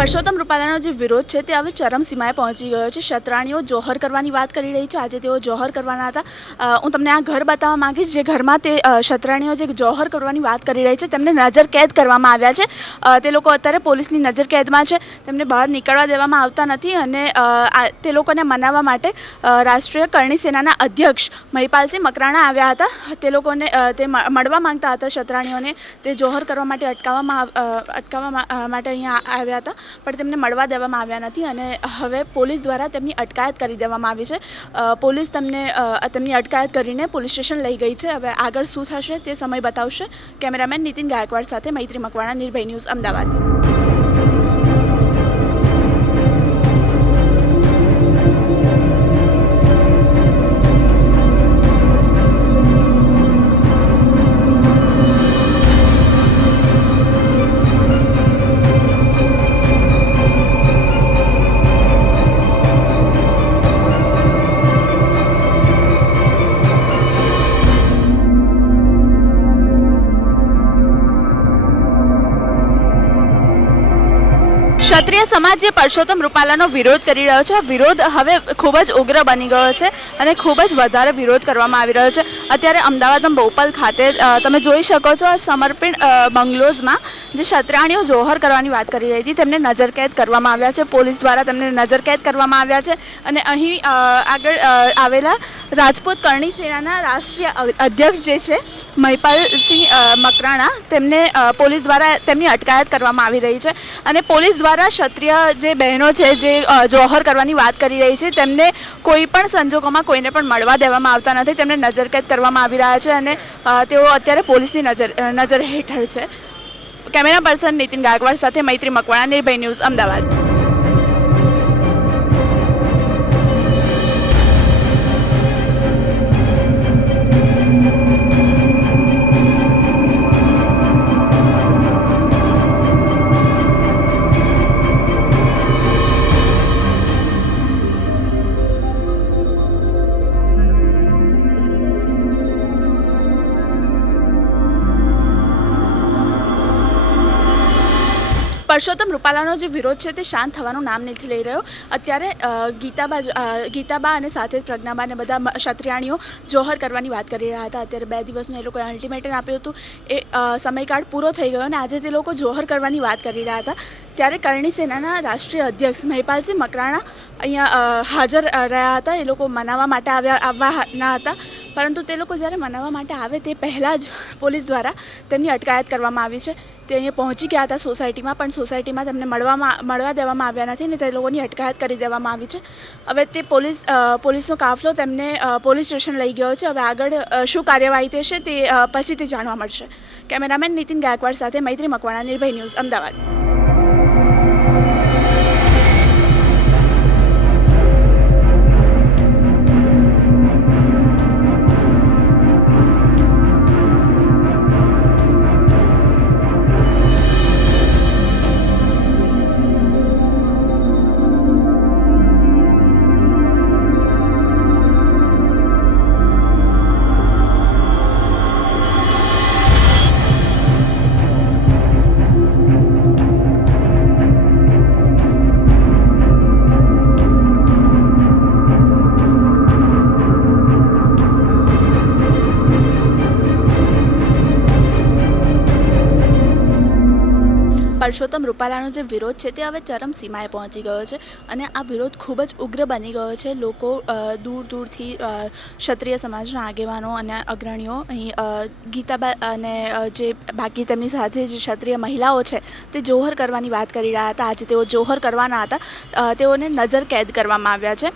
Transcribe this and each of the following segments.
પરસોત્તમ રૂપાલાનો જે વિરોધ છે તે હવે ચરમસીમાએ પહોંચી ગયો છે. ક્ષત્રાણીઓ જોહર કરવાની વાત કરી રહી છે. આજે તેઓ જોહર કરવાના હતા. હું તમને આ ઘર બતાવવા માંગીશ જે ઘરમાં તે ક્ષત્રાણીઓ જે જોહર કરવાની વાત કરી રહી છે તેમને નજરકેદ કરવામાં આવ્યા છે. તે લોકો અત્યારે પોલીસની નજરકેદમાં છે. તેમને બહાર નીકળવા દેવામાં આવતા નથી અને તે લોકોને મનાવવા માટે રાષ્ટ્રીય કરણી સેનાના અધ્યક્ષ મહિપાલસિંહ મકરાણા આવ્યા હતા. તે લોકોને તે મળવા માંગતા હતા. ક્ષત્રાણીઓને તે જોહર કરવા માટે અટકાવવા માટે અહીંયા આવ્યા હતા પણ તેમને મળવા દેવામાં આવ્યા નથી અને હવે પોલીસ દ્વારા તેમની અટકાયત કરી દેવામાં આવી છે. પોલીસ તેમની અટકાયત કરીને પોલીસ સ્ટેશન લઈ ગઈ છે. હવે આગળ શું થશે તે સમય બતાવશે. કેમેરામેન નીતિન ગાયકવાડ સાથે મૈત્રી મકવાણા, નિર્ભય ન્યૂઝ, અમદાવાદ. ક્ષત્રિય સમાજ જે પરસોત્તમ રૂપાલાનો વિરોધ કરી રહ્યો છે, વિરોધ હવે ખૂબ જ ઉગ્ર બની ગયો છે અને ખૂબ જ વધારે વિરોધ કરવામાં આવી રહ્યો છે. અત્યારે અમદાવાદના બોપલ ખાતે તમે જોઈ શકો છો સમર્પણ બંગલોઝમાં જે ક્ષત્રાણીઓ જોહર કરવાની વાત કરી રહી હતી તેમને નજરકેદ કરવામાં આવ્યા છે. પોલીસ દ્વારા તેમને નજરકેદ કરવામાં આવ્યા છે અને અહીં આગળ આવેલા રાજપૂત કરણી સેનાના રાષ્ટ્રીય અધ્યક્ષ જે છે મહિપાલસિંહ મકરાણા તેમને પોલીસ દ્વારા તેમની અટકાયત કરવામાં આવી રહી છે અને પોલીસ દ્વારા ક્ષત્રિય જે બહેનો છે જે જોહર કરવાની વાત કરી રહી છે તેમને કોઈ પણ સંજોગોમાં કોઈને પણ મળવા દેવામાં આવતા નથી. તેમને નજરકેદ કરવામાં આવી રહ્યા છે અને તેઓ અત્યારે પોલીસની નજર હેઠળ છે. કેમેરા પર્સન નીતિન ગાયકવાડ સાથે મૈત્રી મકવાણા, નિર્ભય ન્યૂઝ, અમદાવાદ. પરસોત્તમ રૂપાલાનો જે વિરોધ છે તે શાંત થવાનું નામ નથી લઈ રહ્યો. અત્યારે ગીતાબા અને સાથે જ પ્રજ્ઞાબા અને બધા ક્ષત્રિયાણીઓ જોહર કરવાની વાત કરી રહ્યા હતા. અત્યારે 2 દિવસનું એ લોકોએ અલ્ટિમેટમ આપ્યું હતું. એ સમયકાળ પૂરો થઈ ગયો અને આજે તે લોકો જોહર કરવાની વાત કરી રહ્યા હતા. ત્યારે કરણી સેનાના રાષ્ટ્રીય અધ્યક્ષ મહિપાલસિંહ મકરાણા અહીંયા હાજર રહ્યા હતા. એ લોકો મનાવવા માટે આવવાના હતા પરંતુ તે લોકો જ્યારે મનાવવા માટે આવે તે પહેલાં જ પોલીસ દ્વારા તેમની અટકાયત કરવામાં આવી છે. તે અહીંયા પહોંચી ગયા હતા સોસાયટીમાં પણ સોસાયટીમાં તેમને મળવા દેવામાં આવ્યા નથી અને તે લોકોની અટકાયત કરી દેવામાં આવી છે. હવે તે પોલીસનો કાફલો તેમને પોલીસ સ્ટેશન લઈ ગયો છે. હવે આગળ શું કાર્યવાહી થશે તે પછીથી જાણવા મળશે. કેમેરામેન નીતિન ગાયકવાડ સાથે મૈત્રી મકવાણા, નિર્ભય ન્યૂઝ, અમદાવાદ. પરસોત્તમ રૂપાલાનો જે વિરોધ છે તે હવે ચરમસીમાએ પહોંચી ગયો છે અને આ વિરોધ ખૂબ જ ઉગ્ર બની ગયો છે. લોકો દૂર દૂરથી ક્ષત્રિય સમાજના આગેવાનો અને અગ્રણીઓ અહીં ગીતાબા અને જે બાકી તેમની સાથે જે ક્ષત્રિય મહિલાઓ છે તે જોહર કરવાની વાત કરી રહ્યા હતા. આજે તેઓ જોહર કરવાના હતા. તેઓને નજરકેદ કરવામાં આવ્યા છે.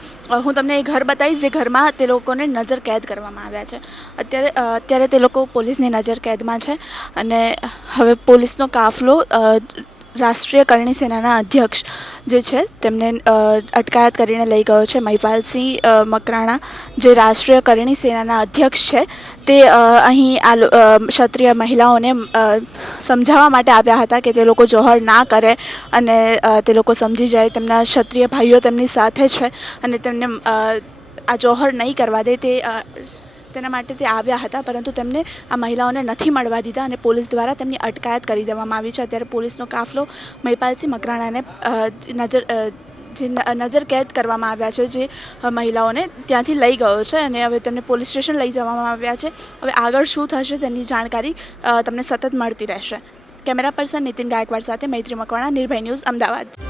હું તમને એ ઘર બતાવીશ જે ઘરમાં તે લોકોને નજરકેદ કરવામાં આવ્યા છે. અત્યારે તે લોકો પોલીસની નજરકેદમાં છે અને હવે પોલીસનો કાફલો રાષ્ટ્રીય કરણી સેનાના અધ્યક્ષ જે છે તેમને અટકાયત કરીને લઈ ગયો છે. મહિપાલસિંહ મકરાણા જે રાષ્ટ્રીય કરણી સેનાના અધ્યક્ષ છે તે અહીં ક્ષત્રિય મહિલાઓને સમજાવવા માટે આવ્યા હતા કે તે લોકો જોહર ના કરે અને તે લોકો સમજી જાય. તેમના ક્ષત્રિય ભાઈઓ તેમની સાથે છે અને તેમને આ જોહર નહીં કરવા દે તેના માટે તે આવ્યા હતા, પરંતુ તેમને આ મહિલાઓને નથી મળવા દીધા અને પોલીસ દ્વારા તેમની અટકાયત કરી દેવામાં આવી છે. અત્યારે પોલીસનો કાફલો મહિપાલસિંહ મકરાણાને નજર કેદ કરવામાં આવ્યા છે, જે મહિલાઓને ત્યાંથી લઈ ગયો છે અને હવે તેમને પોલીસ સ્ટેશન લઈ જવામાં આવ્યા છે. હવે આગળ શું થશે તેની જાણકારી તમને સતત મળતી રહેશે. કેમેરા પર્સન નીતિન ગાયકવાડ સાથે મૈત્રી મકવાણા, નિર્ભય ન્યૂઝ, અમદાવાદ.